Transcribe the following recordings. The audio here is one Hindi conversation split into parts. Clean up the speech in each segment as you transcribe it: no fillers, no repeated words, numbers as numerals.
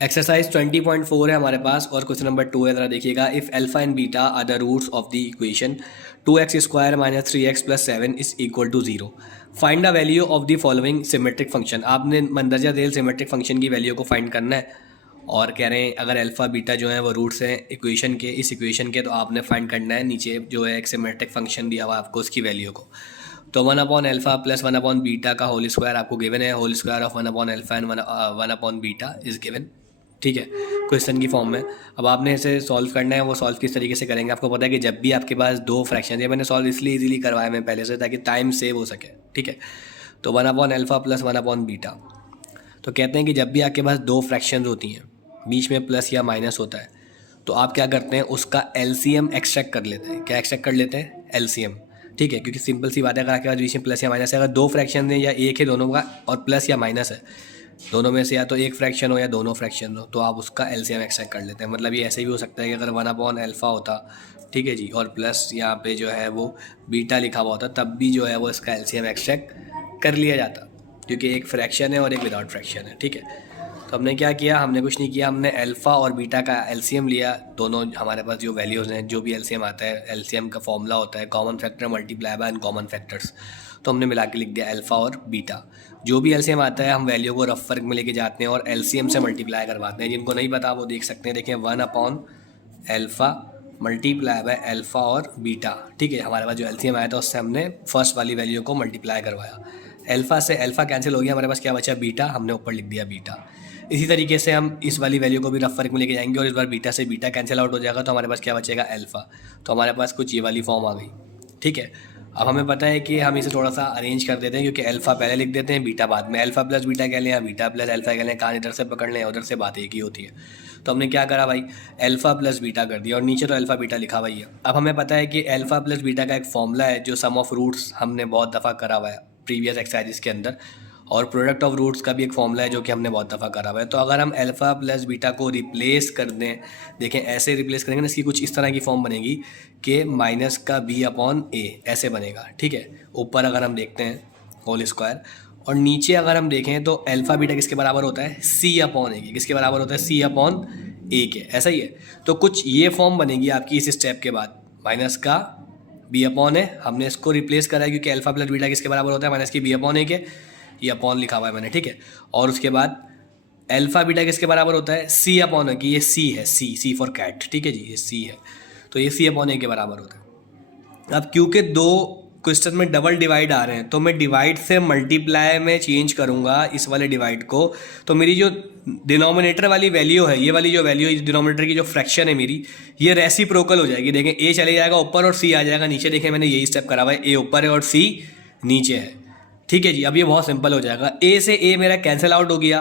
एक्सरसाइज 20.4 है हमारे पास और क्वेश्चन नंबर 2 है, ज़रा देखिएगा। If alpha and beta are the roots of the equation 2x² minus 3x plus 7 is equal to 0, find the value of the following symmetric function. आपने मंदरजा झेल सिमेट्रिक फंक्शन की वैल्यू को फाइंड करना है और कह रहे हैं अगर अल्फा बीटा जो है वो रूट्स हैं इक्वेशन के, इस इक्वेशन के, तो आपने फाइंड करना है नीचे जो है एक सिमेट्रिक फंक्शन दिया हुआ आपको उसकी वैल्यू को। तो 1/अल्फा प्लस 1/बीटा का होल स्क्वायर आपको गिवन है, होल स्क्वायर ऑफ 1/अल्फा एंड 1/बीटा इज गिवन। ठीक है, क्वेश्चन की फॉर्म में। अब आपने इसे सॉल्व करना है, वो सॉल्व किस तरीके से करेंगे आपको पता है कि जब भी आपके पास दो फ्रैक्शन, ये मैंने सॉल्व इसलिए इजीली करवाया मैं पहले से ताकि टाइम सेव हो सके। ठीक है, तो 1/अल्फा प्लस 1/बीटा, तो कहते हैं कि जब भी आपके पास दो फ्रैक्शंस होती हैं बीच में प्लस या माइनस होता है तो आप क्या करते हैं उसका एलसीएम एक्सट्रैक्ट कर लेते हैं। क्या एक्सट्रैक्ट कर लेते हैं? एलसीएम। ठीक है, क्योंकि सिंपल सी बात है, अगर आपके पास बीच में प्लस या माइनस है, अगर दो फ्रैक्शन है या एक है दोनों का और प्लस या माइनस है, दोनों में से या तो एक फ्रैक्शन हो या दोनों फ्रैक्शन हो, तो आप उसका एलसीएम एक्सट्रैक्ट कर लेते हैं। मतलब ये ऐसे भी हो सकता है कि अगर 1/अल्फा होता, ठीक है जी, और प्लस यहाँ पे जो है वो बीटा लिखा हुआ होता, तब भी जो है वो इसका एलसीएम एक्सट्रैक्ट कर लिया जाता, क्योंकि एक फ्रैक्शन है और एक विदाउट फ्रैक्शन है। ठीक है, तो हमने क्या किया, हमने कुछ नहीं किया, हमने अल्फ़ा और बीटा का एलसीएम लिया। दोनों हमारे पास जो वैल्यूज़ हैं, जो भी एलसीएम आता है, एलसीएम का फॉर्मूला होता है common factor multiply by uncommon factors, तो हमने मिला के लिख दिया अल्फ़ा और बीटा। जो भी एलसीएम आता है हम वैल्यू को रफ वर्क में लेके जाते हैं और एलसीएम से मल्टीप्लाई करवाते हैं। जिनको नहीं पता वो देख सकते हैं, देखें 1/अल्फ़ा मल्टीप्लाई बाय अल्फ़ा और बीटा। ठीक है, हमारे पास जो एलसीएम आया था उससे हमने फर्स्ट वाली वैल्यू को मल्टीप्लाई करवाया। अल्फ़ा से अल्फ़ा कैंसिल हो गया, हमारे पास क्या बचा? बीटा, हमने ऊपर लिख दिया बीटा। इसी तरीके से हम इस वाली वैल्यू को भी रफ वर्क में लेके जाएंगे और इस बार बीटा से बीटा कैंसिल आउट हो जाएगा, तो हमारे पास क्या बचेगा? अल्फ़ा। तो हमारे पास कुछ ये वाली फॉर्म आ गई। ठीक है, अब हमें पता है कि हम इसे थोड़ा सा अरेंज कर देते हैं, क्योंकि अल्फ़ा पहले लिख देते हैं, बीटा बाद में। अल्फ़ा प्लस बीटा कह लें या बीटा प्लस अल्फ़ा कह लें, कहाँ इधर से पकड़ लें उधर से बात एक ही होती है। तो हमने क्या करा भाई, अल्फ़ा प्लस बीटा कर दिया और नीचे तो अल्फ़ा बीटा लिखा हुआ ही है। अब हमें पता है कि अल्फ़ा प्लस बीटा का एक फॉर्मूला है जो सम ऑफ रूट्स हमने बहुत दफ़ा करा हुआ है प्रीवियस एक्सरसाइज के अंदर, और प्रोडक्ट ऑफ रूट्स का भी एक फॉर्मूला है जो कि हमने बहुत दफ़ा करा हुआ है। तो अगर हम अल्फ़ा प्लस बीटा को रिप्लेस कर दें, देखें ऐसे रिप्लेस करेंगे ना, इसकी कुछ इस तरह की फॉर्म बनेगी कि माइनस का b/a ऐसे बनेगा। ठीक है, ऊपर अगर हम देखते हैं होल स्क्वायर, और नीचे अगर हम देखें तो अल्फ़ा बीटा किसके बराबर होता है? c/a के। किसके बराबर होता है? c/a के। ऐसा ही है, तो कुछ ये फॉर्म बनेगी आपकी इस स्टेप के बाद, माइनस का b/a। हमने इसको रिप्लेस करा है क्योंकि अल्फ़ा प्लस बीटा किसके बराबर होता है? माइनस की b/a के, ये अपॉन लिखा हुआ है मैंने। ठीक है, और उसके बाद अल्फ़ा बीटा किसके बराबर होता है? c/a की, ये c है, c फॉर कैट। ठीक है जी, ये c है, तो ये c/a के बराबर होता है। अब क्योंकि दो क्वेश्चन में डबल डिवाइड आ रहे हैं तो मैं डिवाइड से मल्टीप्लाई में चेंज करूंगा इस वाले डिवाइड को, तो मेरी जो डिनोमिनेटर वाली वैल्यू है, ये वाली जो वैल्यू है डिनोमिनेटर की, जो फ्रैक्शन है मेरी, ये रेसिप्रोकल हो जाएगी। देखें a चले जाएगा ऊपर और c आ जाएगा नीचे। देखें मैंने यही स्टेप करा हुआ है, a ऊपर है और c नीचे है। ठीक है जी, अब ये बहुत सिंपल हो जाएगा, a से a मेरा कैंसिल आउट हो गया,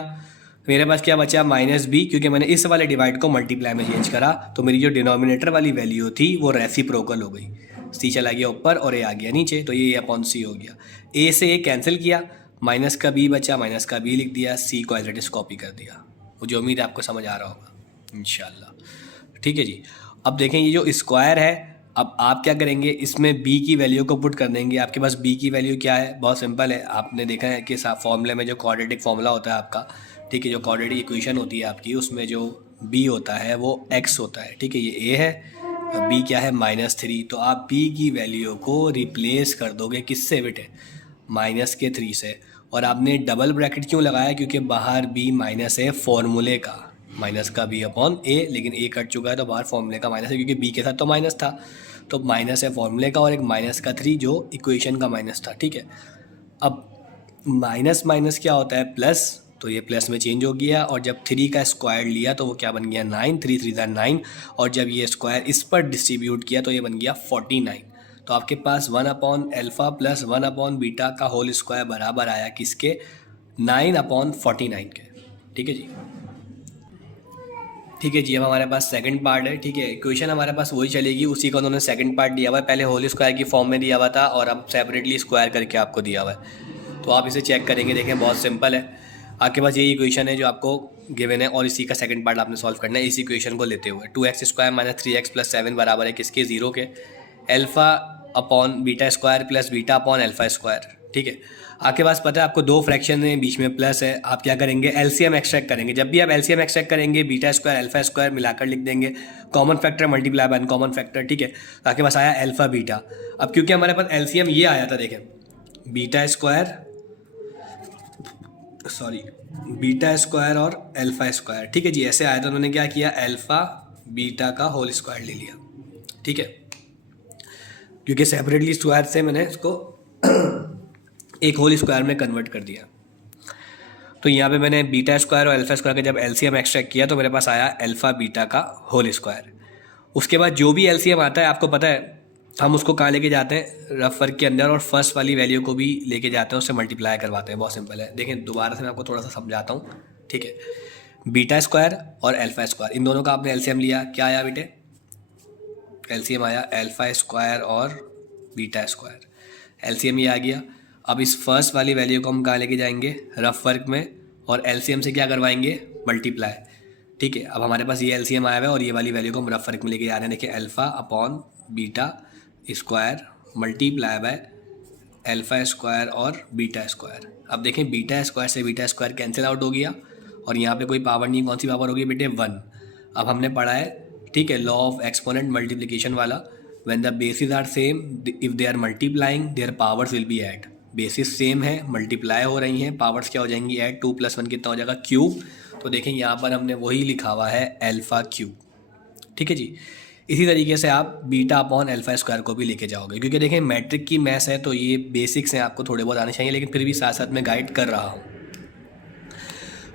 मेरे पास क्या बचा? -b, क्योंकि मैंने इस वाले डिवाइड को मल्टीप्लाई में चेंज करा, तो मेरी जो डिनोमिनेटर वाली वैल्यू थी वो रेसिप्रोकल हो गई। c चला गया ऊपर और a आ गया नीचे, तो ये अपॉन c हो गया। a से a कैंसिल किया, माइनस का b बचा, माइनस का b लिख दिया, c को एज इट इज कॉपी कर दिया। मुझे उम्मीद है आपको समझ आ रहा होगा इंशाल्लाह। ठीक है जी, अब देखें ये जो स्क्वायर है, अब आप क्या करेंगे, इसमें b की वैल्यू को पुट कर देंगे। आपके पास b की वैल्यू क्या है? बहुत सिंपल है, आपने देखा है कि फॉर्मूले में जो क्वाड्रेटिक फॉर्मूला होता है आपका, ठीक है, जो क्वाड्रेटिक इक्वेशन होती है आपकी, उसमें जो b होता है वो x होता है। ठीक है, ये a है, b क्या है? -3। तो आप b की वैल्यू को रिप्लेस कर दोगे किससे बेटे? -3 से। और आपने डबल ब्रैकेट क्यों लगाया? क्योंकि बाहर b माइनस है फॉर्मूले का, माइनस का b/a, लेकिन a कट चुका है तो बाहर फॉर्मूले का माइनस है, क्योंकि b के साथ तो माइनस था, तो माइनस है फॉर्मूले का, और एक -3 जो इक्वेशन का माइनस था। ठीक है, अब माइनस माइनस क्या होता है? प्लस, तो ये प्लस में चेंज हो गया, और जब 3 का स्क्वायर लिया तो वो क्या बन गया? 9, 3 3 9, और जब ये स्क्वायर इस पर डिस्ट्रीब्यूट किया तो ये बन गया 49। तो आपके पास 1/अल्फ़ा प्लस 1/बीटा का होल स्क्वायर बराबर आया किसके? 9/49 के। ठीक है जी, ठीक है जी, अब हमारे पास सेकंड पार्ट है। ठीक है, इक्वेशन हमारे पास वही चलेगी, उसी का उन्होंने सेकंड पार्ट दिया हुआ है, पहले होल स्क्वायर की फॉर्म में दिया हुआ था और अब सेपरेटली स्क्वायर करके आपको दिया हुआ है। तो आप इसे चेक करेंगे, देखें बहुत सिंपल है। आपके पास यही इक्वेशन है जो आपको गिवन है और इसी का सेकंड पार्ट आपने सॉल्व करना है इसी इक्वेशन को लेते हुए। 2x² माइनस 3x प्लस 7 बराबर है किसके? 0 के। Alpha upon beta square plus beta upon alpha square. ठीक है। आपके पास पता है आपको दो फ्रैक्शन है, बीच में प्लस है, आप क्या करेंगे एलसीएम एक्सट्रैक्ट करेंगे। जब भी आप एलसीएम एक्सट्रैक्ट करेंगे बीटा स्क्वायर अल्फा स्क्वायर मिलाकर लिख देंगे, common factor multiply by uncommon factor, ठीक है। तो आपके पास आया अल्फा बीटा। अब क्योंकि हमारे पास एलसीएम ये आया था, देखें बीटा स्क्वायर और अल्फा स्क्वायर, ठीक है जी, ऐसे आया था। उन्होंने क्या किया, अल्फा बीटा का होल स्क्वायर ले लिया, ठीक है, क्योंकि सेपरेटली स्क्वायर से मैंने इसको एक होल स्क्वायर में कन्वर्ट कर दिया। तो यहाँ पे मैंने बीटा स्क्वायर और अल्फा स्क्वायर का जब एलसीएम एक्सट्रैक्ट किया तो मेरे पास आया अल्फा बीटा का होल स्क्वायर। उसके बाद जो भी एलसीएम आता है आपको पता है हम उसको कहाँ लेके जाते हैं, रफ वर्क के अंदर, और फर्स्ट वाली वैल्यू को भी लेके जाते हैं, उससे मल्टीप्लाई करवाते हैं। बहुत सिंपल है, देखें दोबारा से मैं आपको थोड़ा सा समझाता हूँ, ठीक है। बीटा स्क्वायर और अल्फा स्क्वायर, इन दोनों का आपने एलसीएम लिया, क्या आया बेटे, एलसीएम आया अल्फा स्क्वायर और बीटा स्क्वायर, एलसीएम ये आ गया। अब इस फर्स्ट वाली वैल्यू को हम कहाँ लेके जाएंगे, रफ वर्क में, और एलसीएम से क्या करवाएंगे, मल्टीप्लाई, ठीक है। अब हमारे पास ये एलसीएम आया हुआ है और ये वाली वैल्यू को हम रफ वर्क में लेके जा रहे हैं। देखिए alpha upon beta square multiply by alpha square और बीटा स्क्वायर। अब देखें बीटा स्क्वायर से बीटा स्क्वायर कैंसिल आउट हो गया और यहाँ पे कोई पावर नहीं, कौन सी पावर होगी बेटे, 1। अब हमने पढ़ा है, ठीक है, लॉ ऑफ एक्सपोनेंट मल्टीप्लिकेशन वाला, when the basis are same if they are multiplying their powers will be add. Basis same है, मल्टीप्लाई हो रही हैं, पावर्स क्या हो जाएंगी, ऐड। 2 + 1 कितना हो जाएगा, क्यूब। तो देखें यहाँ पर हमने वही लिखा हुआ है अल्फा क्यूब, ठीक है जी। इसी तरीके से आप बीटा अपॉन अल्फा स्क्वायर को भी लेके जाओगे, क्योंकि देखें मैट्रिक की मैथ्स है तो ये बेसिक्स हैं, आपको थोड़े बहुत आने चाहिए, लेकिन फिर भी साथ साथ में गाइड कर रहा हूँ।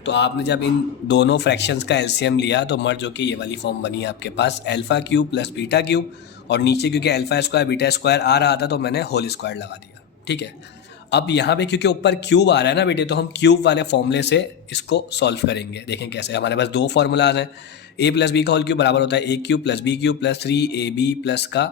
तो आपने जब इन दोनों फ्रैक्शंस का एलसीएम लिया तो मर्ज होकर ये वाली फॉर्म बनी है आपके पास, alpha cube plus beta cube, और नीचे क्योंकि अल्फा स्क्वायर बीटा स्क्वायर आ रहा था तो मैंने होल स्क्वायर लगा दिया, ठीक है। अब यहाँ पे क्योंकि ऊपर क्यूब आ रहा है ना बेटे, तो हम क्यूब वाले फॉर्मूले से इसको सॉल्व करेंगे। देखें कैसे, हमारे पास दो फार्मूलाज हैं, a प्लस बी का होल क्यूब बराबर होता है a cube plus B cube plus 3ab plus का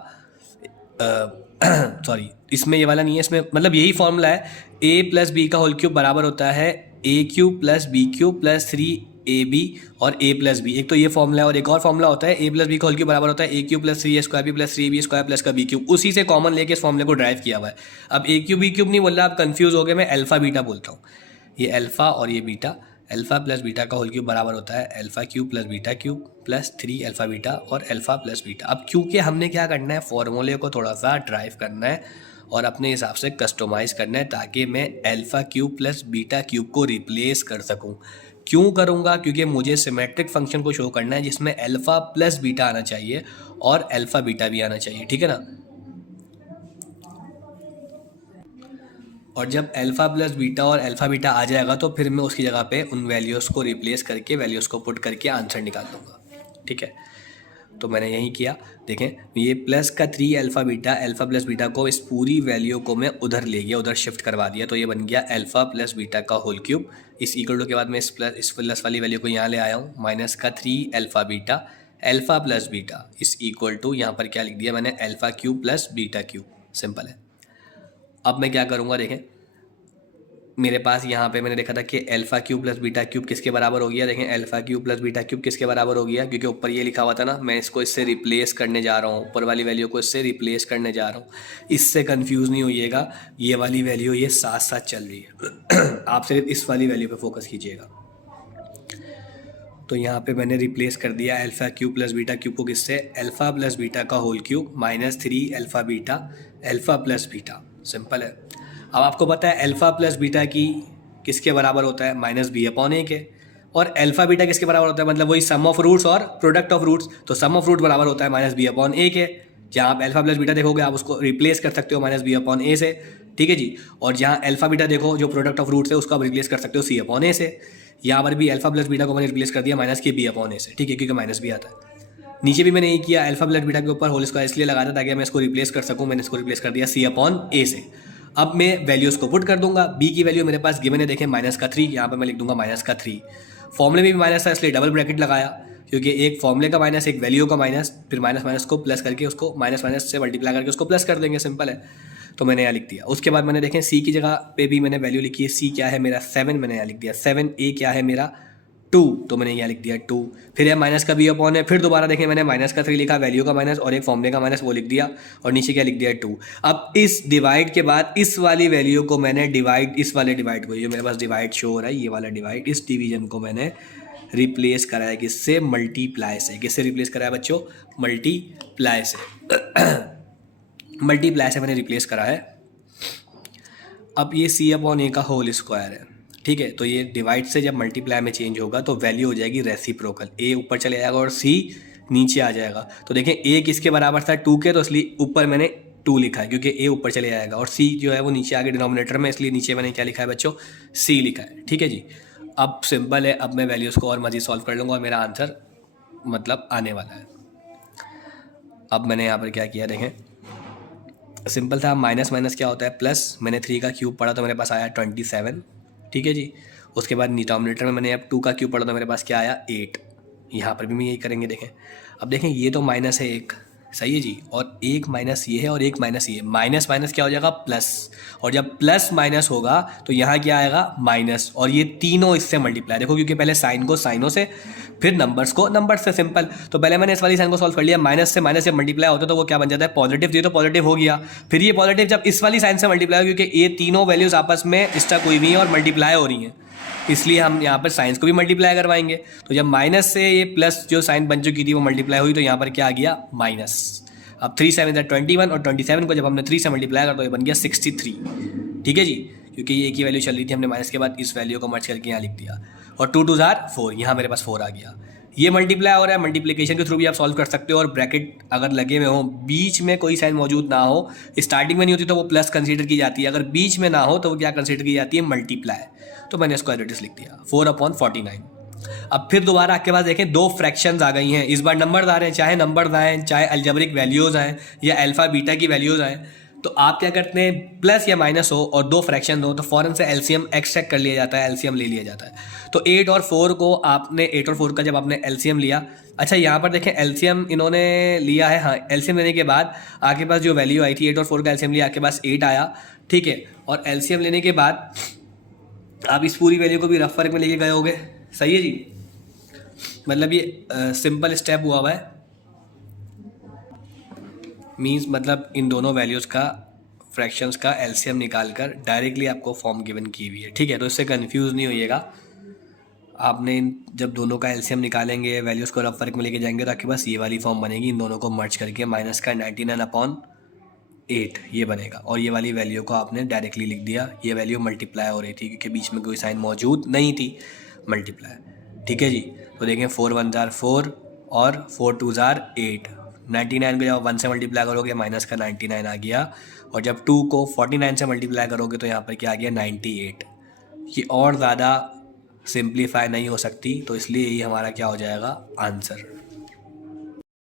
सॉरी इसमें ये वाला नहीं है, इसमें मतलब यही फॉर्मूला है, a प्लस बी का होल क्यूब बराबर होता है a cube plus B cube plus 3ab और a प्लस बी। एक तो ये फॉर्मूला है और एक और फॉर्मूला होता है a प्लस बी का होल क्यूब बराबर होता है a cube plus 3a square B plus 3b square plus का b क्यूब। उसी से कॉमन लेके इस फॉर्मूले को ड्राइव किया हुआ है। अब a क्यूब b क्यूब नहीं बोल रहा, आप कंफ्यूज हो गए, मैं अल्फा बीटा बोलता हूँ। ये अल्फा और ये बीटा, अल्फा प्लस बीटा का होल क्यूब बराबर होता है alpha cube plus beta cube plus 3 alpha beta और अल्फा प्लस बीटा। अब क्योंकि हमने क्या करना है, फॉर्मूले को थोड़ा सा ड्राइव करना है और अपने हिसाब से कस्टमाइज़ करना है, ताकि मैं alpha cube plus beta cube को रिप्लेस कर सकूं। क्यों करूंगा, क्योंकि मुझे सिमेट्रिक फंक्शन को शो करना है जिसमें अल्फा प्लस बीटा आना चाहिए और अल्फा बीटा भी आना चाहिए, ठीक है ना। और जब अल्फा प्लस बीटा और अल्फा बीटा आ जाएगा तो फिर मैं उसकी जगह पे उन वैल्यूज़ को रिप्लेस करके वैल्यूज़ को पुट करके आंसर निकाल दूंगा, ठीक है। तो मैंने यही किया, देखें ये प्लस का 3 alpha beta, alpha plus beta को इस पूरी वैल्यू को मैं उधर ले गया, उधर शिफ्ट करवा दिया, तो ये बन गया अल्फा प्लस बीटा का होल क्यूब। इस इक्वल टू के बाद मैं इस प्लस वाली वैल्यू को यहाँ ले आया हूँ, माइनस का 3 alpha beta alpha plus beta इस इक्वल टू यहाँ पर क्या लिख दिया मैंने, alpha cube plus beta cube. Simple है। अब मैं क्या करूँगा, देखें मेरे पास यहाँ पे मैंने देखा था कि alpha cube plus beta cube किसके बराबर हो गया। देखें alpha cube plus beta cube किसके बराबर हो गया, क्योंकि ऊपर ये लिखा हुआ था ना, मैं इसको इससे रिप्लेस करने जा रहा हूँ, ऊपर वाली वैल्यू को इससे रिप्लेस करने जा रहा हूँ। इससे कंफ्यूज नहीं होइएगा, ये वाली वैल्यू ये साथ साथ चल रही है आप सिर्फ इस वाली वैल्यू पर फोकस कीजिएगा। तो यहाँ पे मैंने रिप्लेस कर दिया alpha cube plus beta cube को किससे, अल्फा प्लस बीटा का whole cube minus 3 alpha beta alpha plus beta. Simple है। अब आपको पता है अल्फा प्लस बीटा की किसके बराबर होता है, माइनस बी अपॉन ए के, और अल्फा बीटा किसके बराबर होता है, मतलब वही सम ऑफ रूट्स और प्रोडक्ट ऑफ रूट्स। तो सम ऑफ रूट बराबर होता है माइनस बी अपॉन ए के। जहाँ आप अल्फा प्लस बीटा देखोगे आप उसको रिप्लेस कर सकते हो माइनस बी अपॉन ए से, ठीक है जी। और जहाँ अल्फा बीटा देखो जो प्रोडक्ट ऑफ रूट्स है उसको आप रिप्लेस कर सकते हो सी अपॉन ए से। यहाँ पर भी अल्फा प्लस बीटा को मैंने रिप्लेस कर दिया माइनस के बी अपॉन ए से, ठीक है, क्योंकि माइनस भी आता है। नीचे भी मैंने यही किया, अल्फा प्लस बीटा के ऊपर होल स्क्वायर इसलिए लगा था ताकि मैं इसको रिप्लेस कर सकूँ, मैंने इसको रिप्लेस कर दिया सी अपॉन ए से। अब मैं वैल्यूज़ को पुट कर दूंगा, बी की वैल्यू मेरे पास गिवन है, देखें माइनस का 3, यहाँ पर मैं लिख दूंगा माइनस का 3। फॉर्मूले में भी माइनस था इसलिए डबल ब्रैकेट लगाया, क्योंकि एक फॉर्मूले का माइनस एक वैल्यू का माइनस, फिर माइनस माइनस को प्लस करके उसको माइनस माइनस से मल्टीप्लाई करके उसको प्लस कर देंगे, सिंपल है। तो मैंने यहाँ लिख दिया। उसके बाद मैंने देखें सी की जगह पे भी मैंने वैल्यू लिखी है, सी क्या है मेरा 7, मैंने यहाँ लिख दिया 7, ए क्या है मेरा 2, तो मैंने यहाँ लिख दिया 2। फिर यह माइनस का बी अपॉन है, फिर दोबारा देखें मैंने माइनस का 3 लिखा, वैल्यू का माइनस और एक फॉर्मूले का माइनस वो लिख दिया, और नीचे क्या लिख दिया 2। अब इस डिवाइड के बाद इस वाली वैल्यू को मैंने डिवाइड, इस वाले डिवाइड को, जो मेरे पास डिवाइड शो हो रहा है ये वाला डिवाइड, इस डिवीजन को मैंने रिप्लेस कराया किससे, मल्टीप्लाई से। किससे रिप्लेस कराया बच्चों, मल्टीप्लाई से। मल्टीप्लाई से मैंने रिप्लेस करा है। अब ये सी अपॉन ए का होल स्क्वायर है, ठीक है। तो ये डिवाइड से जब मल्टीप्लाई में चेंज होगा तो वैल्यू हो जाएगी रेसिप्रोकल, ए ऊपर चले जाएगा और सी नीचे आ जाएगा। तो देखें ए किसके बराबर था, 2 के, तो इसलिए ऊपर मैंने 2 लिखा है क्योंकि ए ऊपर चले जाएगा, और सी जो है वो नीचे आगे डिनोमिनेटर में, इसलिए नीचे मैंने क्या लिखा है बच्चों, सी लिखा है, ठीक है जी। अब सिंपल है, अब मैं वैल्यूज़ को और मज़ीद सॉल्व कर लूँगा और मेरा आंसर मतलब आने वाला है। अब मैंने यहाँ पर क्या किया देखें, सिंपल था, माइनस माइनस क्या होता है प्लस, मैंने 3 का क्यूब पढ़ा तो मेरे पास आया 27, ठीक है जी। उसके बाद डिनोमिनेटर में मैंने अब 2 का क्यूब पढ़ा तो मेरे पास क्या आया 8। यहाँ पर भी मैं यही करेंगे देखें। अब देखें ये तो माइनस है एक, सही है जी, और एक माइनस ये है और एक माइनस ये, माइनस माइनस क्या हो जाएगा प्लस, और जब प्लस माइनस होगा तो यहाँ क्या आएगा माइनस, और ये तीनों इससे मल्टीप्लाई, देखो क्योंकि पहले साइन को साइनों से, फिर नंबर्स को नंबर्स से, सिंपल। तो पहले मैंने इस वाली साइन को सॉल्व कर लिया, माइनस से माइनस जब मल्टीप्लाई होता है तो वो क्या बन जाता है पॉजिटिव, ये तो पॉजिटिव हो गया। फिर ये पॉजिटिव जब इस वाली साइन से मल्टीप्लाई हो, क्योंकि ये तीनों वैल्यूज आपस में इसका कोई भी है और मल्टीप्लाई हो रही हैं, इसलिए हम यहाँ पर साइंस को भी मल्टीप्लाई करवाएंगे। तो जब माइनस से ये प्लस जो साइन बन चुकी थी वो मल्टीप्लाई हुई, तो यहाँ पर क्या आ गया माइनस। अब 3 7 21, और 27 को जब हमने 3 से मल्टीप्लाई कर तो ये बन गया 63, ठीक है जी, क्योंकि ये एक ही वैल्यू चल रही थी, हमने माइनस के बाद इस वैल्यू को मर्ज करके यहाँ लिख दिया, और 2 2 4, यहाँ मेरे पास 4 आ गया। ये मल्टीप्लाई हो रहा है, मल्टीप्लिकेशन के थ्रू भी आप सॉल्व कर सकते हो, और ब्रैकेट अगर लगे हुए हो, बीच में कोई साइन मौजूद ना हो, स्टार्टिंग में नहीं होती तो वो प्लस कंसीडर की जाती है, अगर बीच में ना हो तो वो क्या कंसीडर की जाती है मल्टीप्लाई। तो मैंने इसको एज इट इज लिख दिया 4/49। अब फिर दोबारा आपके पास देखें 2 फ्रैक्शंस आ गई हैं, इस बार नंबर्स आ रहे हैं, चाहे नंबर्स आएँ, चाहे अलजेब्रिक वैल्यूज़ आएँ, या अल्फा बीटा की वैल्यूज़ आएँ, तो आप क्या करते हैं, प्लस या माइनस हो और 2 फ्रैक्शन हो तो फ़ौरन से एलसीएम एक्सट्रैक्ट कर लिया जाता है, एलसीएम ले लिया जाता है। तो 8 और 4 को आपने, 8 और 4 का जब आपने एलसीएम लिया, अच्छा यहाँ पर देखें एलसीएम इन्होंने लिया है, हाँ एलसीएम लेने के बाद आपके पास जो वैल्यू आई थी 8 और 4 का एलसीएम लिया, आपके पास 8 आया, ठीक है। और एलसीएम लेने के बाद आप इस पूरी वैल्यू को भी रफ वर्क में लेके गए होगे, सही है जी, मतलब ये सिंपल स्टेप हुआ है, मींस मतलब इन दोनों वैल्यूज़ का फ्रैक्शंस का एलसीएम निकालकर डायरेक्टली आपको फॉर्म गिवन की हुई है, ठीक है। तो इससे कंफ्यूज नहीं होइएगा, आपने जब दोनों का एलसीएम निकालेंगे, वैल्यूज़ को रफ वर्क में लेके जाएंगे तो आपके पास ये वाली फॉर्म बनेगी, इन दोनों को मर्ज करके माइनस का 99/8 ये बनेगा, और ये वाली वैल्यू को आपने डायरेक्टली लिख दिया, ये वैल्यू मल्टीप्लाई हो रही थी क्योंकि बीच में कोई साइन मौजूद नहीं थी, मल्टीप्लाई, ठीक है जी। तो देखें 4 1 4 और 4 2 8, 99 को जब 1 से मल्टीप्लाई करोगे माइनस का 99 आ गया, और जब 2 को 49 से मल्टीप्लाई करोगे तो यहाँ पर क्या आ गया 98। ये और ज़्यादा सिंप्लीफाई नहीं हो सकती, तो इसलिए ये हमारा क्या हो जाएगा आंसर।